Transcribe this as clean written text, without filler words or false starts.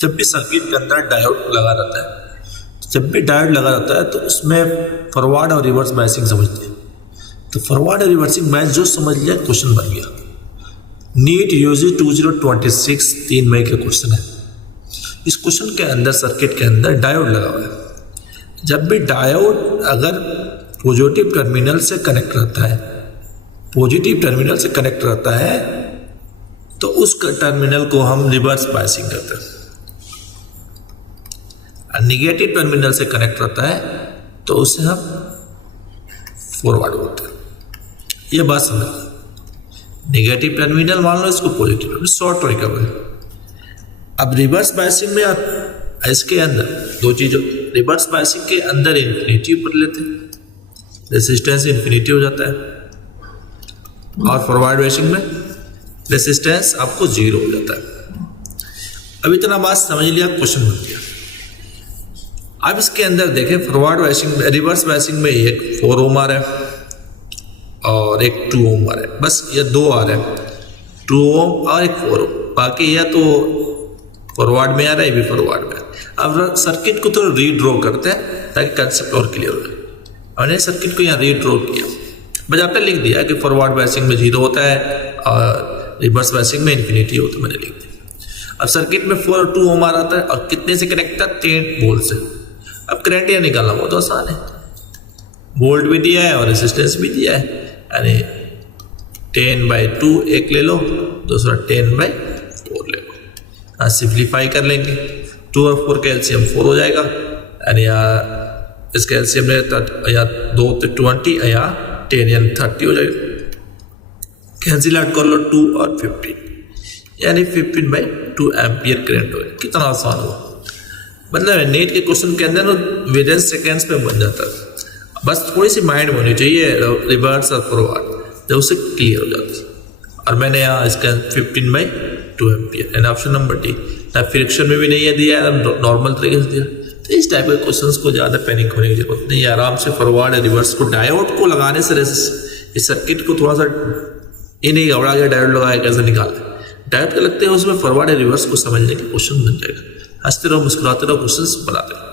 जब भी सर्किट के अंदर डायोड लगा रहता है, जब भी डायोड लगा रहता है तो उसमें फॉरवर्ड और रिवर्स बायसिंग समझते हैं। तो फॉरवर्ड और रिवर्सिंग बायस जो समझ लिया क्वेश्चन बन गया। नीट यूजी 2026 3 मई का क्वेश्चन है। इस क्वेश्चन के अंदर सर्किट के अंदर डायोड लगा हुआ है। जब भी डायोड अगर पॉजिटिव टर्मिनल से कनेक्ट रहता है, पॉजिटिव टर्मिनल से कनेक्ट रहता है तो उस टर्मिनल को हम रिवर्स बायसिंग करते हैं। और निगेटिव टर्मिनल से कनेक्ट रहता है तो उसे हम फॉरवर्ड बोलते हैं। ये बात समझ, निगेटिव टर्मिनल मान लो, इसको पॉजिटिव, शॉर्ट रिकवर। अब रिवर्स बायसिंग में इसके अंदर दो चीज़ों, रिवर्स बायसिंग के अंदर इन्फिनिटी पर लेते हैं, रेसिस्टेंस इन्फिनिटी हो जाता है, और फॉरवर्ड बायसिंग में रेसिस्टेंस आपको 0 हो जाता है। अब इतना बात समझ लिया, क्वेश्चन बन गया। अब इसके अंदर देखें, फॉरवर्ड बायसिंग, रिवर्स बायसिंग में एक 4 ओम आ रहा है और एक 2 ओम आ रहा है, बस ये 2 आ रहे हैं, 2 ओम और एक 4 ओम। बाकी या तो फॉरवर्ड में आ रहा है, ये भी फॉरवर्ड में। अब सर्किट को थोड़ा रीड्रॉ करते हैं ताकि कंसेप्ट और क्लियर हो जाए। हमने सर्किट को यहाँ रीड्रॉ किया, बस आपने लिख दिया कि फॉरवर्ड बायसिंग में 0 होता है और रिवर्स बायसिंग में इन्फिनिटी होता है, मैंने लिख दिया। अब सर्किट में 4 और 2 ओम आ रहा था और कितने से कनेक्ट था, 10 वोल्ट से। अब करंट यह निकालना बहुत आसान है, वोल्ट भी दिया है और रेसिस्टेंस भी दिया है, यानी 10/2 एक ले लो, दूसरा 10/4 ले लो। सिंप्लीफाई कर लेंगे, 2 और 4 का एलसीएम 4 हो जाएगा, यानी इसका एलसीएम या 2 तो 20 या 10 यानी 30 हो जाएगा। कैंसिल आउट कर लो 2 और 15, यानी 15/2 एम्पियर करंट हो। कितना आसान हुआ, मतलब नीट के क्वेश्चन के अंदर विद इन सेकेंड्स में बन जाता है। बस थोड़ी सी माइंड होनी चाहिए रिवर्स और फॉरवर्ड, जब उससे क्लियर हो जाती है। और मैंने यहाँ इसका 15/2 एम्पियर, यानी ऑप्शन नंबर डी। ना फ्रिक्शन में भी नहीं है दिया है, नॉर्मल तरीके से दिया। तो इस टाइप के क्वेश्चंस को ज़्यादा पैनिक होने की जरूरत नहीं है, आराम से फॉरवर्ड और रिवर्स को, डायोड को लगाने से इस सर्किट को थोड़ा सा ये नहीं घबरा गया, डायोड लगाया कैसे निकाला, डायोड के लगते हैं उसमें फॉरवर्ड और रिवर्स को समझने के क्वेश्चन बन जाएगा। हंसते रहो, मुस्कुराते रहो, क्वेश्चंस बनाते रहो।